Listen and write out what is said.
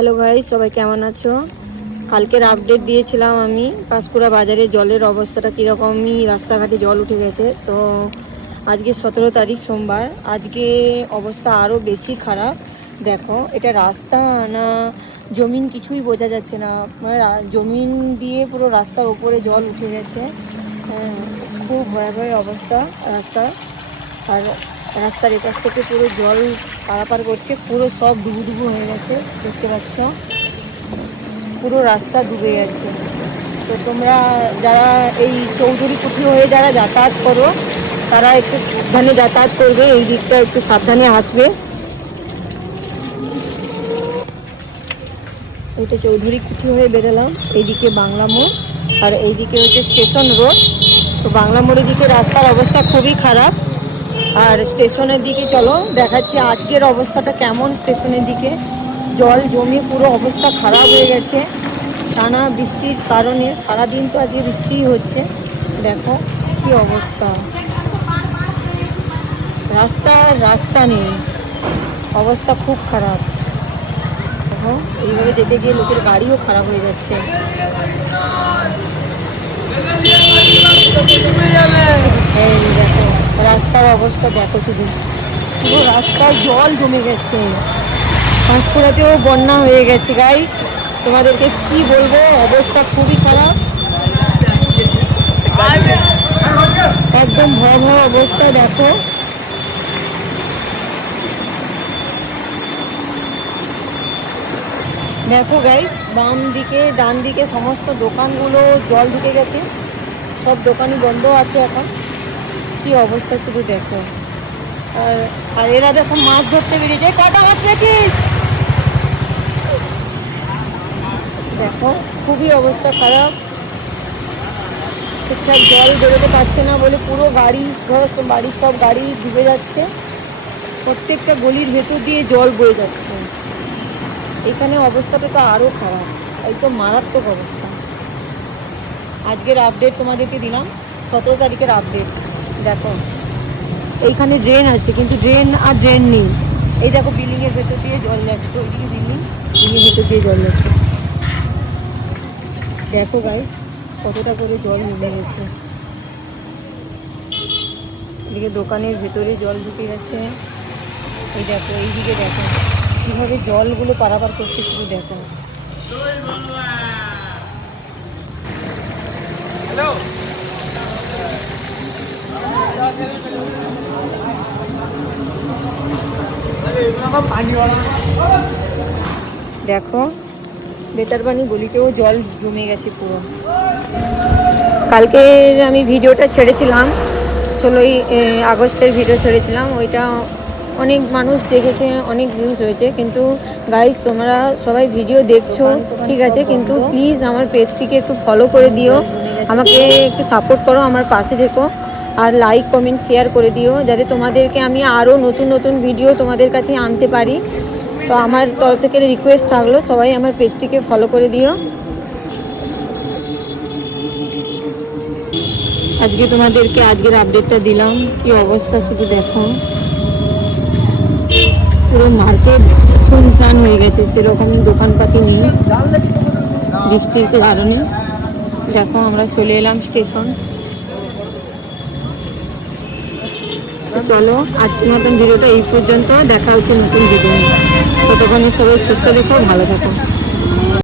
Hello ভাই, সবাই কেমন আছো? কালকের আপডেট দিয়েছিলাম আমি পাঁশকুড়া বাজারে জলের অবস্থাটা কীরকমই, রাস্তাঘাটে জল উঠে গেছে। তো আজকে 17 তারিখ সোমবার, আজকে অবস্থা আরও বেশি খারাপ। দেখো, এটা রাস্তা না জমিন কিছুই বোঝা যাচ্ছে না, মানে জমিন দিয়ে পুরো রাস্তার ওপরে জল উঠে গেছে। খুব ভয়াবহ অবস্থা রাস্তার। আর রাস্তার এপাশ থেকে পুরো জল পারাপার করছে, পুরো সব ডুবু হয়ে গেছে, দেখতে পাচ্ছ পুরো রাস্তা ডুবে গেছে। তো তোমরা যারা এই চৌধুরী কুঠি হয়ে যারা যাতায়াত করো, তারা একটু সাবধানে যাতায়াত করবে, এই দিকটা একটু সাবধানে আসবে। এইটা চৌধুরী কুঠি হয়ে বেরোলাম, এইদিকে বাংলা মোড় আর এইদিকে হচ্ছে স্টেশন রোড। তো বাংলা মোড়ের দিকে রাস্তার অবস্থা খুবই খারাপ, আর স্টেশনের দিকে চলো দেখাচ্ছি আজকের অবস্থাটা কেমন। স্টেশনের দিকে জল জমে পুরো অবস্থা খারাপ হয়ে গেছে টানা বৃষ্টির কারণে। সারাদিন তো আজকে বৃষ্টিই হচ্ছে, দেখো কি অবস্থা। রাস্তা নেই, অবস্থা খুব খারাপ। দেখো এইভাবে যেতে গিয়ে লোকের গাড়িও খারাপ হয়ে যাচ্ছে। এই দেখো রাস্তার অবস্থা, দেখো শুধু পুরো রাস্তায় জল জমে গেছে। পাঁশকুড়াতেও বন্যা হয়ে গেছে গাইস, তোমাদেরকে কি বলবো, অবস্থা খুবই খারাপ, একদম ভয়াবহ অবস্থা। দেখো দেখো গাইস, বাম দিকে ডান দিকে সমস্ত দোকানগুলো জল ঢুকে গেছে, সব দোকানই বন্ধ আছে এখন। কি অবস্থা শুধু দেখো। আর এরা দেখো মাছ ধরতে বেরিয়েছে, কটা মাছ পেয়েছিস? দেখো খুবই অবস্থা খারাপ, ঠিকঠাক জল বেরোতে পারছে না বলে পুরো গাড়ি ধরো বাড়ির সব গাড়ি ডুবে যাচ্ছে, প্রত্যেকটা গলির ভেতর দিয়ে জল বয়ে যাচ্ছে। এখানে অবস্থাটা তো আরও খারাপ, একদম মারাত্মক অবস্থা। আজকের আপডেট তোমাদেরকে দিলাম, 17 তারিখের আপডেট। দেখো এইখানে ড্রেন আছে, কিন্তু ড্রেন নেই। এই দেখো বিল্ডিংয়ের ভেতর দিয়ে জল যাচ্ছে, ওইদিকে বিল্ডিংয়ের ভেতর দিয়ে জল যাচ্ছে। দেখো গাইস কতটা করে জল নেমে গেছে, এদিকে দোকানের ভেতরে জল ঢুকে গেছে। এই দেখো এইদিকে দেখো কীভাবে জলগুলো পারাপার করছে, শুধু দেখো। দেখো বেতারবানি গলিতেও জল জমে গেছে পুরো। কালকে আমি ভিডিওটা ছেড়েছিলাম, 16ই আগস্টের ভিডিও ছেড়েছিলাম, ওইটা অনেক মানুষ দেখেছে, অনেক ভিউজ হয়েছে। কিন্তু গাইস তোমরা সবাই ভিডিও দেখছো ঠিক আছে, কিন্তু প্লিজ আমার পেজটিকে একটু ফলো করে দিও, আমাকে একটু সাপোর্ট করো, আমার পাশে থেকো, আর লাইক কমেন্ট শেয়ার করে দিও, যাতে তোমাদেরকে আমি আরও নতুন নতুন ভিডিও তোমাদের কাছে আনতে পারি। তো আমার তরফ থেকে রিকোয়েস্ট থাকলো, সবাই আমার পেজটিকে ফলো করে দিও। আজকে তোমাদেরকে আজকের আপডেটটা দিলাম, কি অবস্থা শুধু দেখো। পুরো মার্কেট শুনশান হয়ে গেছে, সেরকমই দোকানপাতি নেই বৃষ্টির কারণে। দেখো আমরা চলে এলাম স্টেশন। চলো আজকের মতন ভিডিওটা এই পর্যন্ত, দেখা হচ্ছে নতুন ভিডিও। ততক্ষণে সবাই সুস্থ থেকো, ভালো থাকো।